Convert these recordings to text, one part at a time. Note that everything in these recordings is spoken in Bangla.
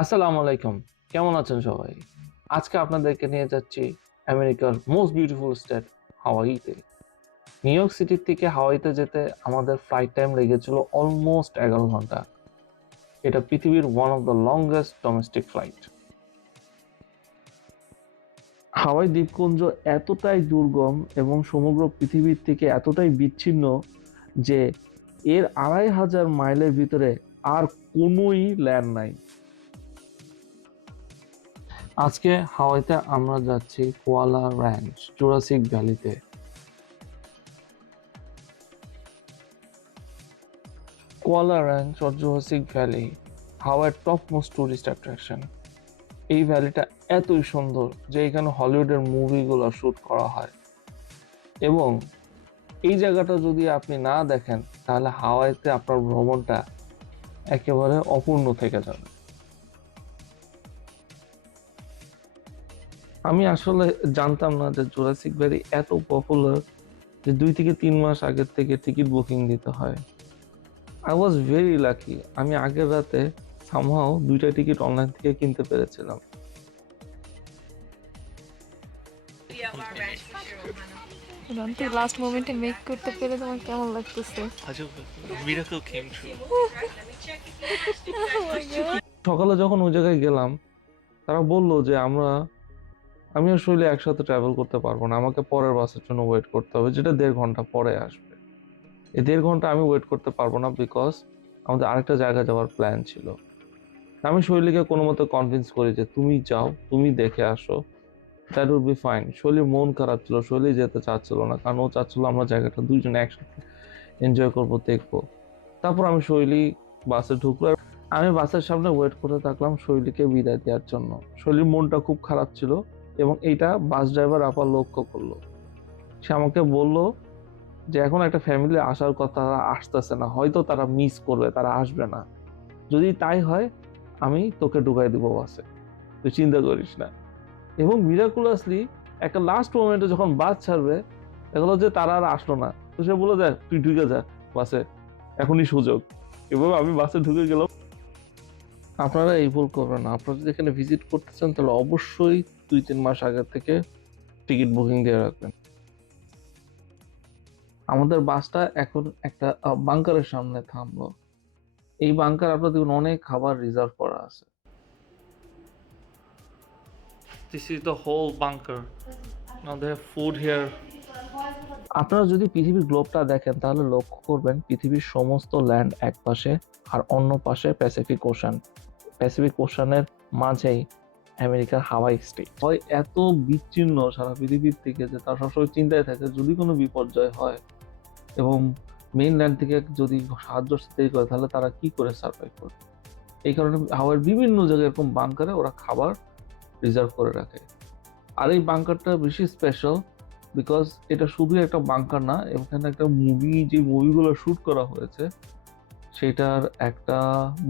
আসসালামু আলাইকুম। কেমন আছেন সবাই? আজকে আপনাদেরকে নিয়ে যাচ্ছি আমেরিকার মোস্ট বিউটিফুল স্টেট হাওয়াইতে। নিউ ইয়র্ক সিটি থেকে হাওয়াইতে যেতে আমাদের ফ্লাইট টাইম লেগেছিল অলমোস্ট 11 ঘন্টা। এটা পৃথিবীর one of the longest domestic flight. Hawaii দ্বীপপুঞ্জ এতটাই দুর্গম এবং সমগ্র পৃথিবীর থেকে এতটাই বিচ্ছিন্ন যে এর ২,৫০০ মাইলের ভিতরে আর কোনোই ল্যান্ড নাই। আজকে হাওয়াইতে আমরা যাচ্ছি কোয়ালা র্যাঞ্চ জুরাসিক ভ্যালিতে। Kualoa ranch or Jurassic valley হাওয়াইয়ের টপ মোস্ট টুরিস্ট অ্যাট্রাকশন। এই ভ্যালিটা এতই সুন্দর যে এখানে হলিউডের মুভিগুলো শ্যুট করা হয়, এবং এই জায়গাটা যদি আপনি না দেখেন তাহলে হাওয়াইতে আপনার ভ্রমণটা একেবারে অপূর্ণ থেকে যাবে। আমি আসলে জানতাম না যে জুরাসিক ভ্যালি এত পপুলার যে 2 থেকে 3 মাস আগের থেকে টিকিট বুকিং দিতে হয়। আই ওয়াজ ভেরি লাকি, আমি আগের রাতে সামহাও 2টা টিকিট অনলাইন থেকে কিনতে পেরেছিলাম। রন্টি লাস্ট মোমেন্টে মেক করতে পেরে তোমার কেমন লাগতেছে? Ajab, miracle came true. সকালে যখন ওই জায়গায় গেলাম, তারা বলল যে আমি আসলে একসাথে ট্রাভেল করতে পারবো না, আমাকে পরের বাসের জন্য ওয়েট করতে হবে, যেটা 1.5 ঘন্টা পরে আসবে। এই 1.5 ঘন্টা আমি ওয়েট করতে পারবো না, বিকজ আমাদের আরেকটা জায়গায় যাওয়ার প্ল্যান ছিল। আমি শৈলীকে কোনো মতো কনভিন্স করি যে তুমি যাও, তুমি দেখে আসো, দ্যাট উড বি ফাইন। শৈলীর মন খারাপ ছিল, শৈলী যেতে চাচ্ছিল না, কারণ ও চাচ্ছিল আমরা জায়গাটা দুইজনে একসাথে এনজয় করবো, দেখবো। তারপর আমি শৈলী বাসে ঢুকলো, আমি বাসের সামনে ওয়েট করতে থাকলাম শৈলীকে বিদায় দেওয়ার জন্য। শৈলীর মনটা খুব খারাপ ছিল এবং এইটা বাস ড্রাইভার আপা লক্ষ্য করলো। সে আমাকে বলল যে এখন একটা ফ্যামিলি আসার কথা, তারা আসতেছে না, হয়তো তারা মিস করবে, তারা আসবে না। যদি তাই হয় আমি তোকে ঢুকাই দিব বাসে, তুই চিন্তা করিস না। এবং মিরাকুলাসলি একটা লাস্ট মোমেন্টে যখন বাস ছাড়বে দেখলো যে তারা আর আসলো না, তো সে বলে দেয় তুই ঢুকে যা বাসে, এখনই সুযোগ। এবং আমি বাসে ঢুকে গেলাম। আপনারা এই ভুল করবেন না, আপনারা যদি এখানে ভিজিট করতে চান তাহলে অবশ্যই 2-3 মাস আগে থেকে টিকিট বুকিং দিয়ে রাখবেন। আমাদের বাসটা এখন একটা বাংকারের সামনে থামলো। এই বাংকার আপনার দেখুন অনেক খাবার রিজার্ভ করা আছে। This is the whole bunker. Now they have food here. আপনারা যদি পৃথিবীর গ্লোবটা দেখেন তাহলে লক্ষ্য করবেন পৃথিবীর সমস্ত ল্যান্ড এক পাশে আর অন্য পাশে প্যাসিফিক ওশান। প্যাসিফিক ওশানের মাঝেই আমেরিকার হাওয়াই স্টেট। হয় এত বিচ্ছিন্ন সারা পৃথিবীর থেকে যে তার সবসময় চিন্তায় থাকে যদি কোনো বিপর্যয় হয় এবং মেইন ল্যান্ড থেকে যদি সাহায্য দেরি করে তাহলে তারা কি করে সার্ভাইভ করবে। এই কারণে হাওয়াইয়ের বিভিন্ন জায়গায় এরকম বাংকারে ওরা খাবার রিজার্ভ করে রাখে। আর এই বাংকারটা বেশি স্পেশাল বিকজ এটা শুধু একটা বাংকার না, এখানে একটা যে মুভিগুলো শুট করা হয়েছে সেটার একটা,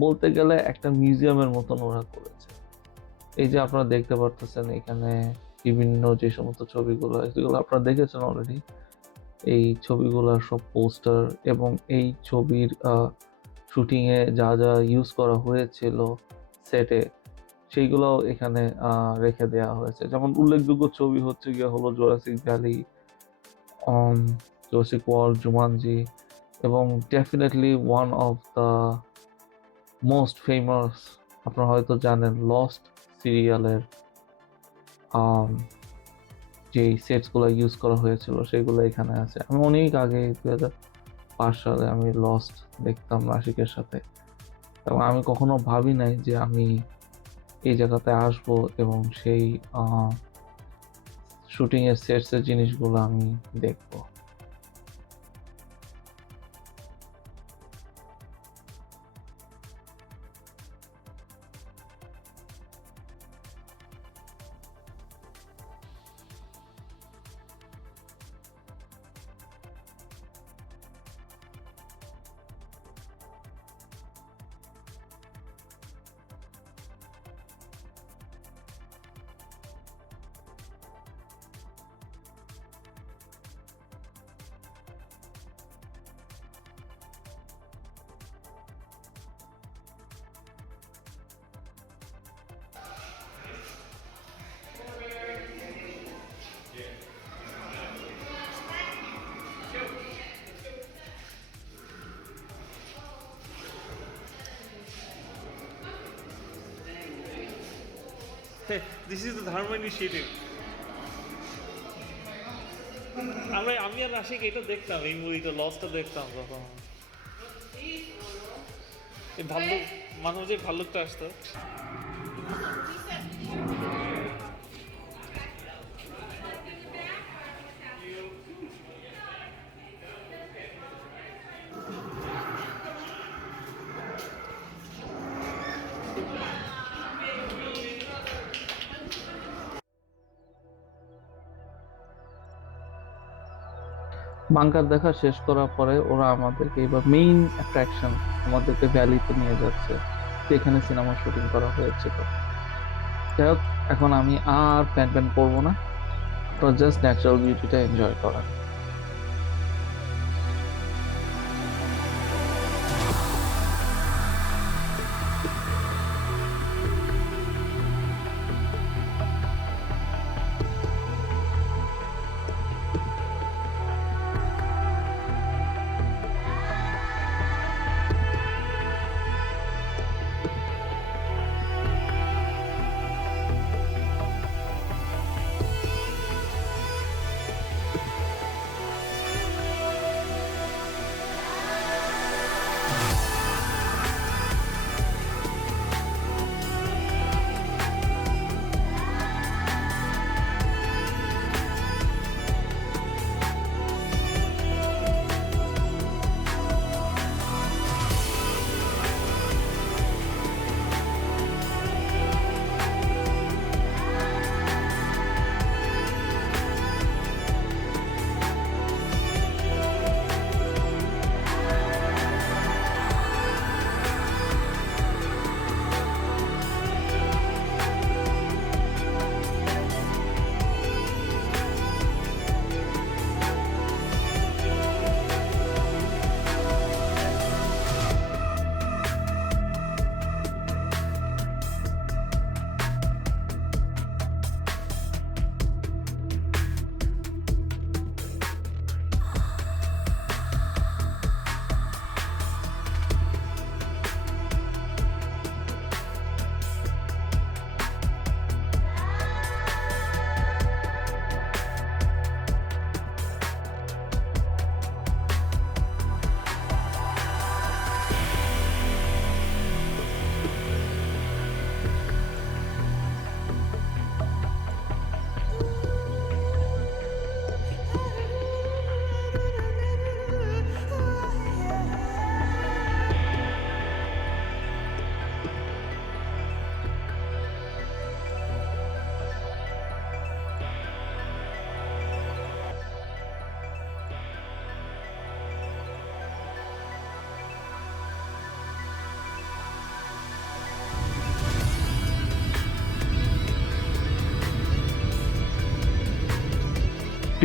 বলতে গেলে একটা মিউজিয়ামের মতন ওরা করেছে। এই যে আপনারা দেখতে পারতেছেন এখানে বিভিন্ন যে সমস্ত ছবিগুলো, সেগুলো আপনারা দেখেছেন অলরেডি। এই ছবিগুলোর সব পোস্টার এবং এই ছবির শুটিং এ যা যা ইউজ করা হয়েছিল সেটে, সেইগুলো এখানে রেখে দেওয়া হয়েছে। যেমন উল্লেখযোগ্য ছবি হচ্ছে গিয়ে হলো Jurassic valley, Jurassic world, Jumanji, এবং definitely one of the most famous, আপনারা হয়তো জানেন, লস্ট সিরিয়ালের যে সেটসগুলো ইউজ করা হয়েছিল সেগুলো এখানে আছে। আমি অনেক আগে 2005 সালে আমি লস্ট দেখতাম রাশিকের সাথে, এবং আমি কখনো ভাবি নাই যে আমি এই জায়গাতে আসবো এবং সেই শুটিং এর সেটস এর জিনিসগুলো আমি দেখবো। This is the Dharma Initiative. আমি আর রাশিক এটা দেখতাম, এই মুভিটা লসটা দেখতাম তখন। এই ভাল্লুক, মাঝে মাঝে ভাল্লুকটা আসতো। বাংকার দেখা শেষ করার পরে ওরা আমাদেরকে এবার মেইন অ্যাট্রাকশন আমাদেরকে ভ্যালিতে নিয়ে যাচ্ছে, যেখানে সিনেমা শুটিং করা হয়েছিল। যাই হোক, এখন আমি আর প্যান্ট প্যান্ট পরবো না, জাস্ট ন্যাচারাল বিউটিটা এনজয় করা।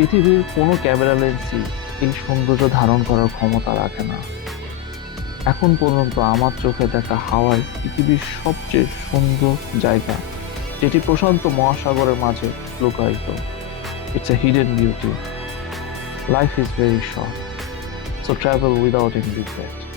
পৃথিবীর কোনো ক্যামেরা লেন্সই এই সৌন্দর্য ধারণ করার ক্ষমতা রাখে না। এখন পর্যন্ত আমার চোখে দেখা হাওয়াই পৃথিবীর সবচেয়ে সুন্দর জায়গা, যেটি প্রশান্ত মহাসাগরের মাঝে লুকায়িত। It's a hidden beauty. Life is very short, so travel without any regret.